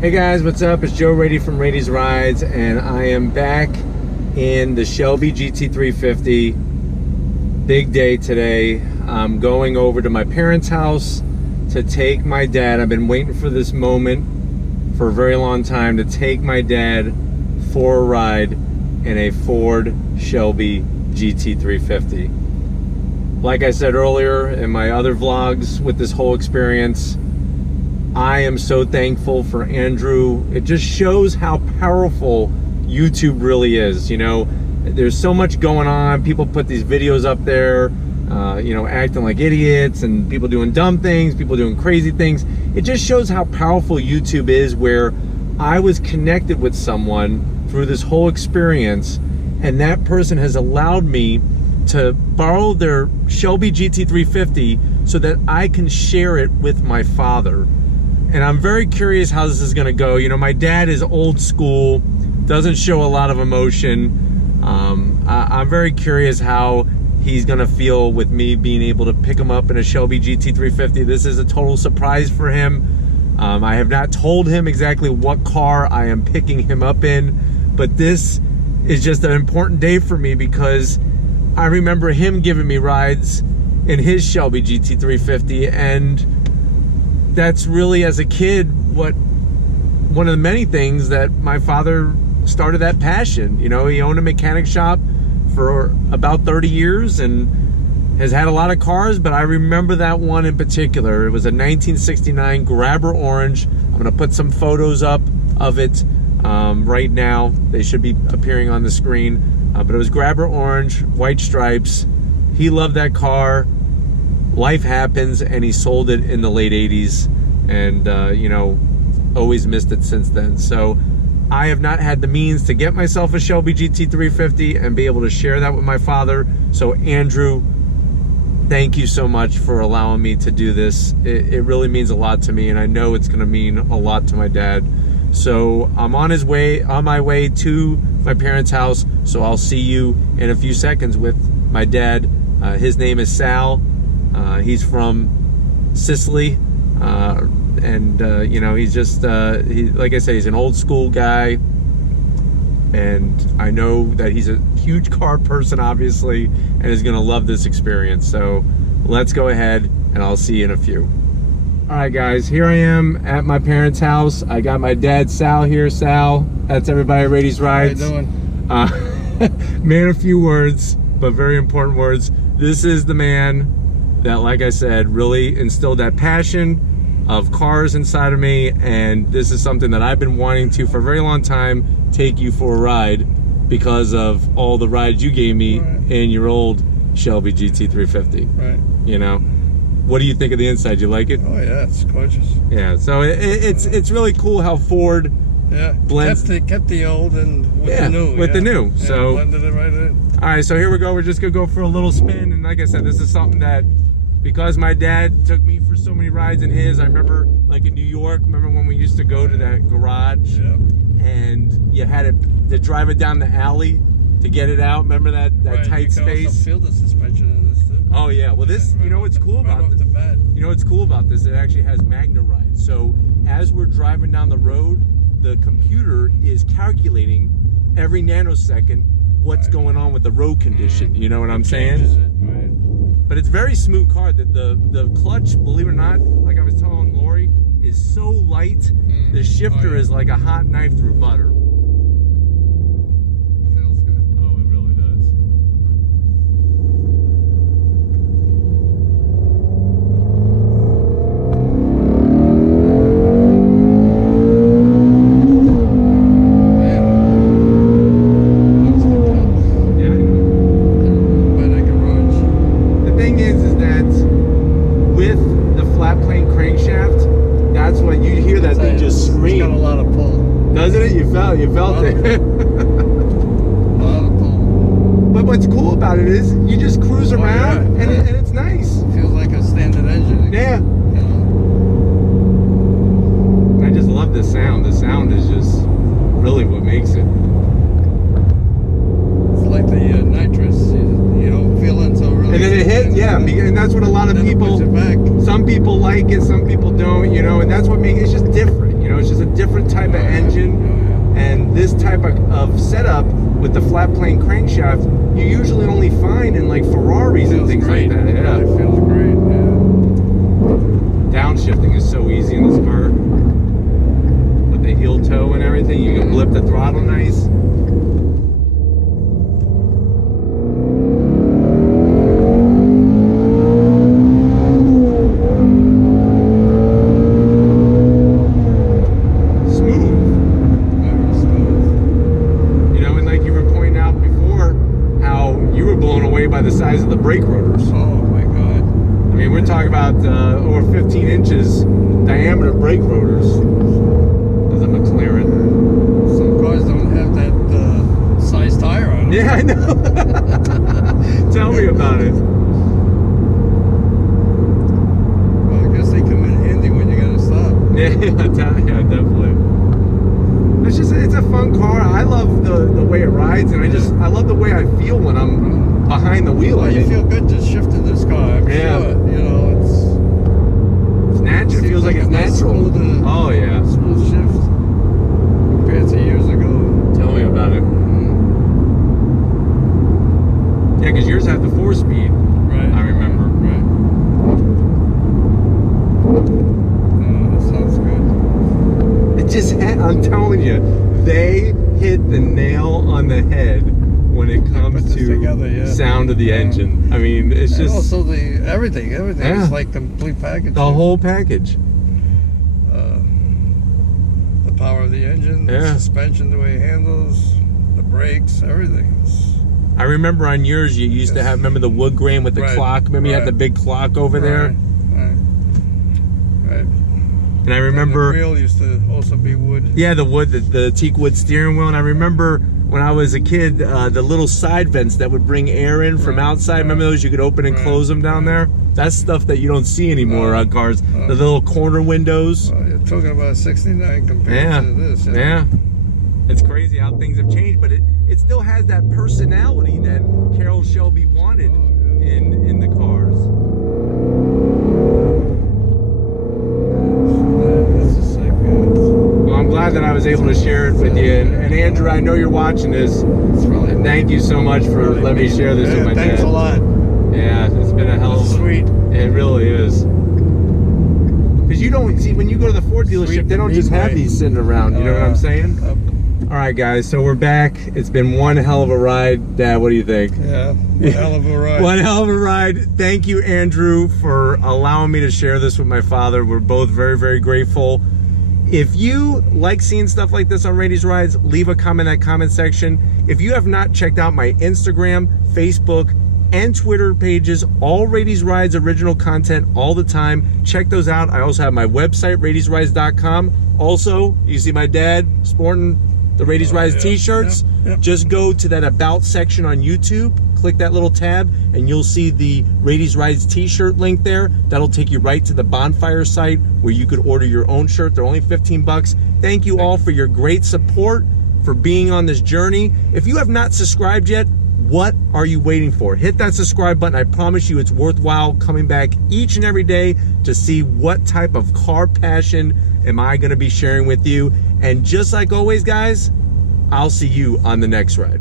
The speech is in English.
Hey guys, what's up? It's Joe Raiti from Raiti's Rides, and I am back in the Shelby GT350. Big day today. I'm going over to my parents' house to take my dad. I've been waiting for this moment for a very long time to take my dad for a ride in a Ford Shelby GT350. Like I said earlier in my other vlogs with this whole experience, I am so thankful for Andrew. It just shows how powerful YouTube really is. You know, there's so much going on. People put these videos up there, you know, acting like idiots, and people doing dumb things, people doing crazy things. It just shows how powerful YouTube is, where I was connected with someone through this whole experience, and that person has allowed me to borrow their Shelby GT350 so that I can share it with my father. And I'm very curious how this is gonna go. You know, my dad is old school, doesn't show a lot of emotion. I'm very curious how he's gonna feel with me being able to pick him up in a Shelby GT350. This is a total surprise for him. I have not told him exactly what car I am picking him up in, but this is just an important day for me because I remember him giving me rides in his Shelby GT350, and that's really, as a kid, one of the many things that my father started that passion. You know, he owned a mechanic shop for about 30 years and has had a lot of cars, but I remember that one in particular. It was a 1969 Grabber Orange. I'm gonna put some photos up of it right now. They should be appearing on the screen, but it was Grabber Orange, white stripes. He loved that car. Life happens, and he sold it in the late 80s, and you know, always missed it since then. So I have not had the means to get myself a Shelby GT350 and be able to share that with my father. So Andrew, thank you so much for allowing me to do this. It really means a lot to me, and I know it's gonna mean a lot to my dad. So I'm on my way to my parents' house, so I'll see you in a few seconds with my dad. His name is Sal. He's from Sicily, and you know, he's just like I said, he's an old school guy, and I know that he's a huge car person, obviously, and is gonna love this experience. So let's go ahead, and I'll see you in a few. All right, guys, here I am at my parents' house. I got my dad, Sal, here. Sal, that's everybody at Raiti's Rides. How you doing? Man, a few words, but very important words. This is the man that, like I said, really instilled that passion of cars inside of me, and this is something that I've been wanting to for a very long time, take you for a ride because of all the rides you gave me in your old Shelby GT350. Right. You know, what do you think of the inside? You like it? Oh yeah, it's gorgeous. Yeah, so it's really cool how Ford blends. Kept the old and with the new. With the new. Yeah, so blended it right in. All right, so here we go. We're just gonna go for a little spin, and like I said, this is something that, because my dad took me for so many rides in his, I remember, like in New York, remember when we used to go to that garage, and you had to drive it down the alley to get it out. Remember that tight space? Also feel the suspension in this too. Oh yeah, well this, you know what's cool about this? You know what's cool about this? It actually has Magna Ride. So as we're driving down the road, the computer is calculating every nanosecond what's going on with the road condition. You know what I'm saying? But it's a very smooth car. The clutch, believe it or not, like I was telling Lori, is so light. The shifter is like a hot knife through butter. Feels good. Oh, it really does. You felt it. But what's cool about it is you just cruise around and it's nice. Feels like a standard engine. Yeah. You know? I just love the sound. The sound is just really what makes it. It's like the nitrous. You don't feel it until really. And then it hits, yeah. And that's what a lot of people. Some people like it. Some some people don't, you know, and that's what makes it's just different, you know, it's just a different type of engine. And this type of setup with the flat plane crankshaft, you usually only find in like Ferraris and things like that. Yeah, it feels great. Yeah. Downshifting is so easy in this car. With the heel toe and everything, you can blip the throttle nice. By the size of the brake rotors. Oh my god. I mean, we're talking about over 15 inches diameter brake rotors as a McLaren. Some cars don't have that size tire on them. Yeah, I know. Tell me about it. Well, I guess they come in handy when you gotta stop. Yeah, definitely. It's a fun car. I love the way it rides, and I love the way I feel when I'm behind the wheel. Well, you feel good just shifting this car. I'm sure, you know, it's natural. It feels like it's nice, natural. Smooth, oh yeah, smooth shift compared to years ago. Tell me about it. Yeah, because yours had the 4-speed. Right. I remember. Right. Oh, that sounds good. It just I'm telling you, they hit the nail on the head when it comes to sound of the engine. I mean, it's just... And also everything is like complete package. The whole package. The power of the engine, the suspension, the way it handles, the brakes, everything. I remember on yours, you used to have, remember the wood grain with the clock? Remember you had the big clock over there? Right. And I remember... And the wheel used to also be wood. Yeah, the wood, the teak wood steering wheel. And I remember when I was a kid, the little side vents that would bring air in from outside. Remember those? You could open and close them down there? That's stuff that you don't see anymore on cars. The little corner windows. Well, you're talking about 69 compared to this. Yeah. It's crazy how things have changed, but it still has that personality that Carroll Shelby wanted in the cars. I'm glad that I was able to share it with you. And Andrew, I know you're watching this. And thank you so much for letting me share this with my dad. Thanks a lot. Yeah, it's been a hell of a... Sweet. It really is. Because you don't... See, when you go to the Ford dealership, they don't just have these sitting around. You know what I'm saying? All right, guys. So we're back. It's been one hell of a ride. Dad, what do you think? Yeah, one hell of a ride. One hell of a ride. Thank you, Andrew, for allowing me to share this with my father. We're both very, very grateful. If you like seeing stuff like this on Raity's Rides, leave a comment in that comment section. If you have not checked out my Instagram, Facebook, and Twitter pages, all Raity's Rides original content all the time, check those out. I also have my website, raitysrides.com. Also, you see my dad sporting the Raity's Rides t-shirts. Just go to that About section on YouTube, click that little tab, and you'll see the Raity's Rides t-shirt link there. That'll take you right to the Bonfire site where you could order your own shirt. They're only 15 bucks. Thank you all for your great support, for being on this journey. If you have not subscribed yet, what are you waiting for? Hit that subscribe button. I promise you it's worthwhile coming back each and every day to see what type of car passion am I going to be sharing with you. And just like always, guys, I'll see you on the next ride.